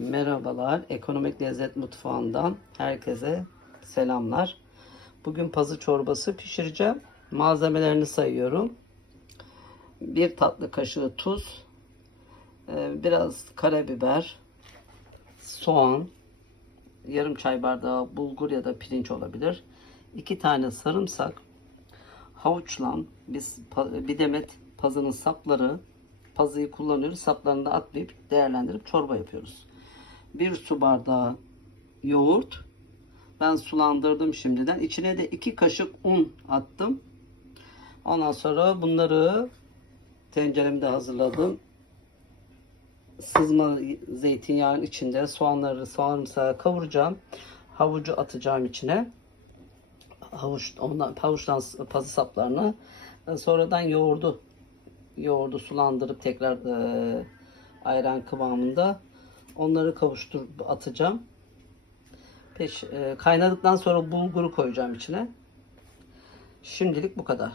Merhabalar, Ekonomik Lezzet Mutfağı'ndan herkese selamlar. Bugün pazı çorbası pişireceğim. Malzemelerini sayıyorum. Bir tatlı kaşığı tuz, e, biraz karabiber, soğan, yarım çay bardağı bulgur ya da pirinç olabilir. iki tane sarımsak, havuçla biz bir demet pazının sapları pazıyı kullanıyoruz. Saplarını da atlayıp değerlendirip çorba yapıyoruz. Bir su bardağı yoğurt. Ben sulandırdım şimdiden. İçine de iki kaşık un attım. Ondan sonra bunları tenceremde hazırladım. Sızma zeytinyağının içinde soğanları sarımsağı kavuracağım. Havucu atacağım içine. Havuç, ondan, havuçtan pazı saplarını. e, Sonradan yoğurdu yoğurdu sulandırıp tekrar e, ayran kıvamında onları kavuşturup atacağım. Peş, e, kaynadıktan sonra bulguru koyacağım içine. Şimdilik bu kadar.